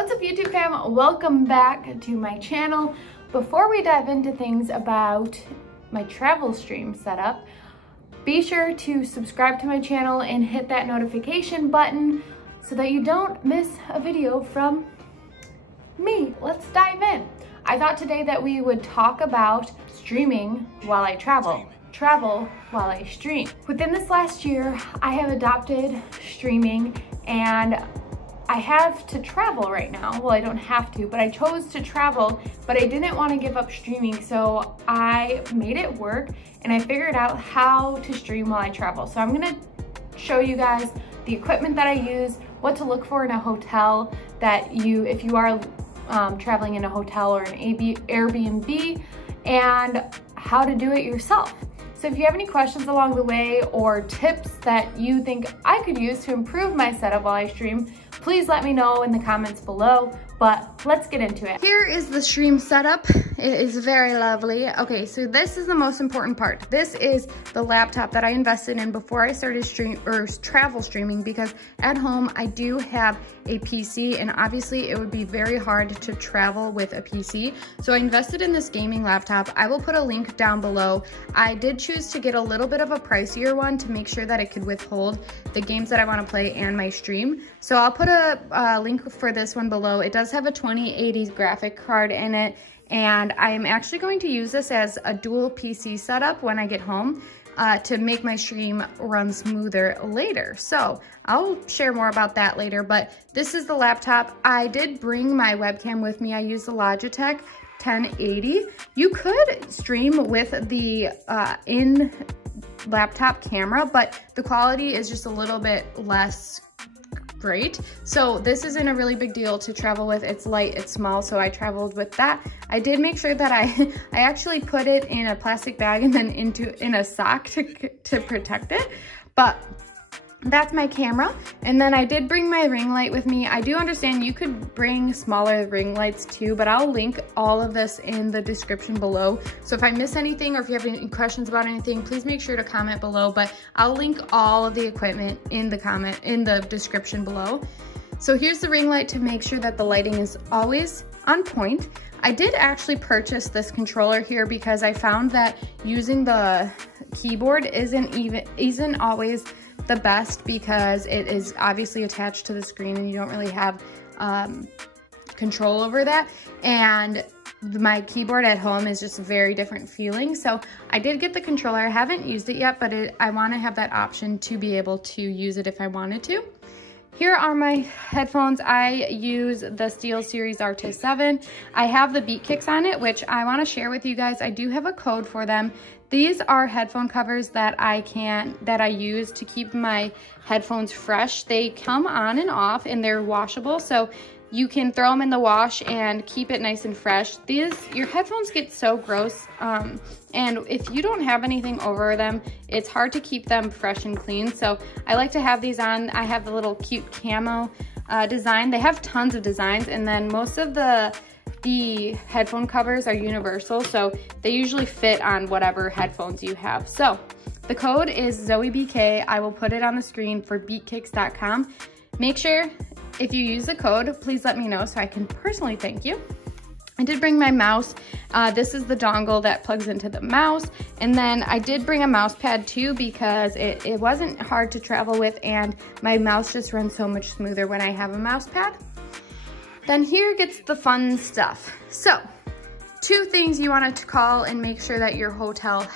What's up, YouTube fam? Welcome back to my channel. Before we dive into things about my travel stream setup, be sure to subscribe to my channel and hit that notification button so that you don't miss a video from me. Let's dive in. I thought today that we would talk about streaming while I travel while I stream. Within this last year, I have adopted streaming, and I have to travel right now. Well, I don't have to, but I chose to travel, but I didn't want to give up streaming, so I made it work and I figured out how to stream while I travel. So I'm gonna show you guys the equipment that I use, what to look for in a hotel, that if you are traveling in a hotel or an Airbnb, and how to do it yourself. So if you have any questions along the way or tips that you think I could use to improve my setup while I stream, please let me know in the comments below, but let's get into it. Here is the stream setup. It is very lovely. Okay, so this is the most important part. This is the laptop that I invested in before I started travel streaming, because at home I do have a PC, and obviously it would be very hard to travel with a PC. So I invested in this gaming laptop. I will put a link down below. I did choose to get a little bit of a pricier one to make sure that it could withhold the games that I want to play and my stream. So I'll put a link for this one below. It does have a 2080 graphic card in it, and I'm actually going to use this as a dual PC setup when I get home to make my stream run smoother later. So I'll share more about that later, but this is the laptop. I did bring my webcam with me. I used the Logitech 1080. You could stream with the in laptop camera, but the quality is just a little bit less great. So this isn't a really big deal to travel with. It's light, it's small, so I traveled with that. I did make sure that I actually put it in a plastic bag and then in a sock to protect it, but that's my camera. And then I did bring my ring light with me. I do understand you could bring smaller ring lights too, but I'll link all of this in the description below. So if I miss anything or if you have any questions about anything, please make sure to comment below, but I'll link all of the equipment in the description below. So here's the ring light to make sure that the lighting is always on point. I did actually purchase this controller here because I found that using the keyboard isn't always the best, because it is obviously attached to the screen and you don't really have control over that. And my keyboard at home is just a very different feeling. So I did get the controller. I haven't used it yet, but I want to have that option to be able to use it if I wanted to. Here are my headphones. I use the SteelSeries Arctis 7. I have the Beatkicks on it, which I want to share with you guys. I do have a code for them. These are headphone covers that I use to keep my headphones fresh. They come on and off and they're washable, so you can throw them in the wash and keep it nice and fresh. Your headphones get so gross, and if you don't have anything over them, it's hard to keep them fresh and clean. So I like to have these on. I have the little cute camo design. They have tons of designs, and then most of the headphone covers are universal, so they usually fit on whatever headphones you have. So the code is ZoeBK. I will put it on the screen for beatkicks.com. Make sure if you use the code, please let me know so I can personally thank you. I did bring my mouse. This is the dongle that plugs into the mouse. And then I did bring a mouse pad too, because it wasn't hard to travel with, and my mouse just runs so much smoother when I have a mouse pad. Then here gets the fun stuff. So, two things you want to call and make sure that your hotel or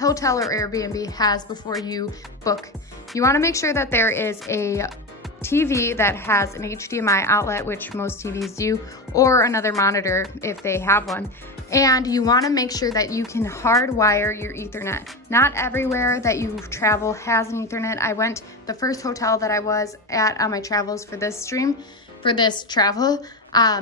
Airbnb has before you book. You want to make sure that there is a TV that has an HDMI outlet, which most TVs do, or another monitor if they have one. And you want to make sure that you can hardwire your Ethernet. Not everywhere that you travel has an Ethernet. The first hotel that I was at on my travels for this travel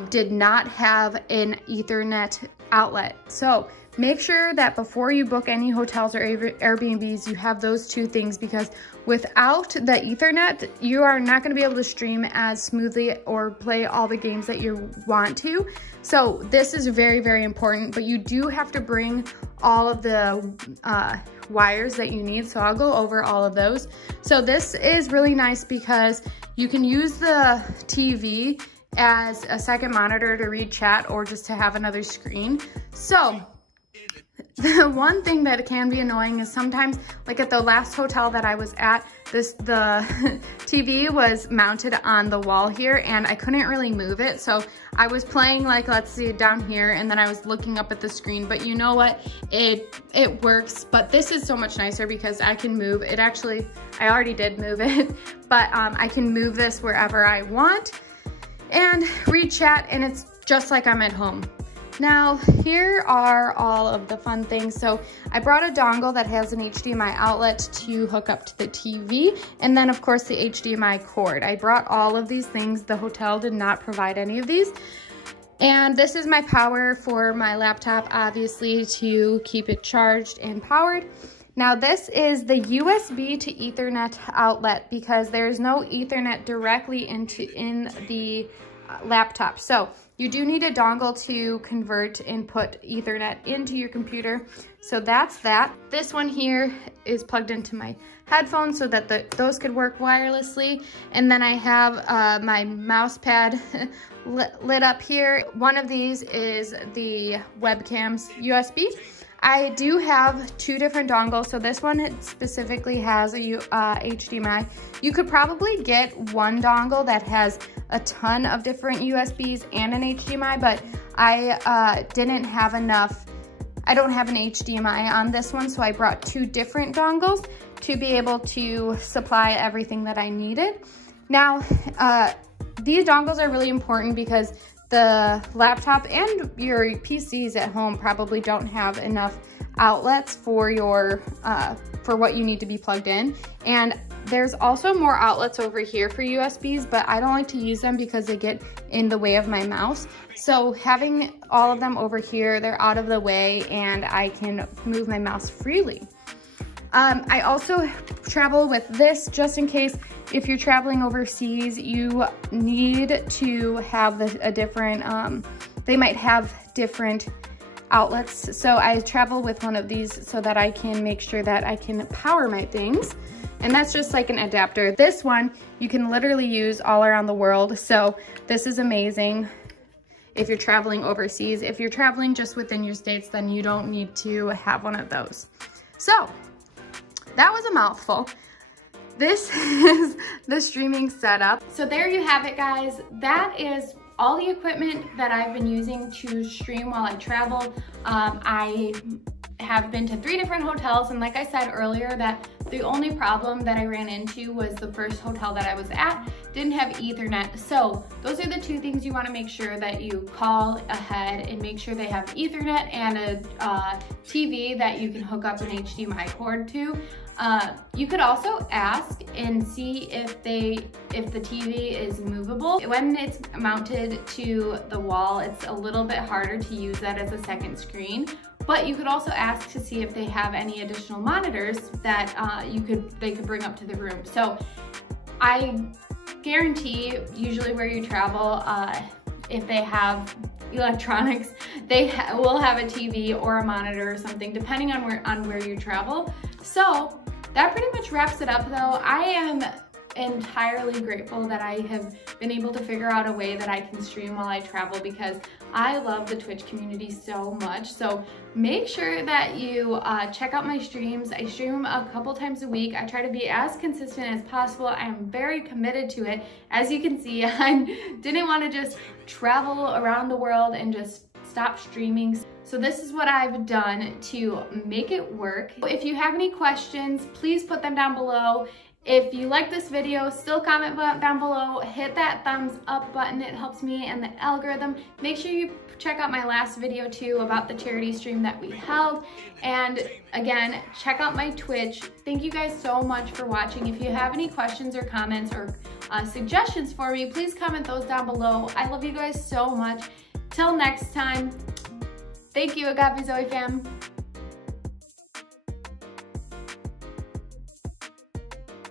did not have an Ethernet outlet. So make sure that before you book any hotels or Airbnbs, you have those two things, because without the Ethernet, you are not going to be able to stream as smoothly or play all the games that you want to. So this is very, very important, but you do have to bring all of the wires that you need. So I'll go over all of those. So this is really nice because you can use the TV as a second monitor to read chat or just to have another screen. So the one thing that can be annoying is sometimes, like at the last hotel that I was at, the TV was mounted on the wall here and I couldn't really move it. So I was playing, like, let's see, down here, and then I was looking up at the screen. But you know what? It works. But this is so much nicer because I can move it. Actually, I already did move it, but I can move this wherever I want and read chat, and it's just like I'm at home. Now, here are all of the fun things. So I brought a dongle that has an HDMI outlet to hook up to the TV, and then of course the HDMI cord. I brought all of these things. The hotel did not provide any of these. And this is my power for my laptop, obviously, to keep it charged and powered. Now this is the USB to Ethernet outlet because there's no Ethernet directly in the laptop. So you do need a dongle to convert and put Ethernet into your computer. So that's that. This one here is plugged into my headphones so that those could work wirelessly. And then I have my mouse pad lit up here. One of these is the webcam's USB. I do have two different dongles. So this one specifically has a HDMI. You could probably get one dongle that has a ton of different USBs and an HDMI, but I didn't have enough. I don't have an HDMI on this one, so I brought two different dongles to be able to supply everything that I needed. Now, these dongles are really important because the laptop and your PCs at home probably don't have enough outlets for your for what you need to be plugged in. And there's also more outlets over here for USBs, but I don't like to use them because they get in the way of my mouse. So having all of them over here, they're out of the way and I can move my mouse freely. I also travel with this just in case if you're traveling overseas, you need to have a different, they might have different outlets. So I travel with one of these so that I can make sure that I can power my things. And that's just like an adapter. This one you can literally use all around the world. So this is amazing if you're traveling overseas. If you're traveling just within your states, then you don't need to have one of those. So that was a mouthful. This is the streaming setup. So there you have it, guys. That is all the equipment that I've been using to stream while I travel. I have been to 3 different hotels, and like I said earlier, that the only problem that I ran into was the first hotel that I was at didn't have Ethernet. So those are the 2 things you want to make sure that you call ahead and make sure they have Ethernet and a TV that you can hook up an HDMI cord to. You could also ask and see if the TV is movable. When it's mounted to the wall, it's a little bit harder to use that as a second screen. But you could also ask to see if they have any additional monitors that they could bring up to the room. So I guarantee, usually where you travel, if they have electronics, they will have a TV or a monitor or something, depending on where you travel. So that pretty much wraps it up, though. I am entirely grateful that I have been able to figure out a way that I can stream while I travel because I love the Twitch community so much. So make sure that you check out my streams. I stream a couple times a week. I try to be as consistent as possible. I am very committed to it. As you can see, I didn't want to just travel around the world and just stop streaming. So this is what I've done to make it work. If you have any questions, please put them down below. If you like this video, still comment down below, hit that thumbs up button. It helps me and the algorithm. Make sure you check out my last video too about the charity stream that we held. And again, check out my Twitch. Thank you guys so much for watching. If you have any questions or comments or suggestions for me, please comment those down below. I love you guys so much. Till next time, thank you, Agape Zoe fam.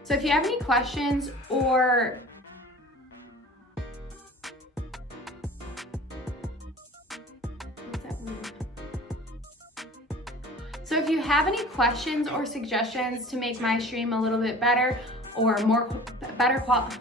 So if you have any questions or suggestions to make my stream a little bit better or better quality,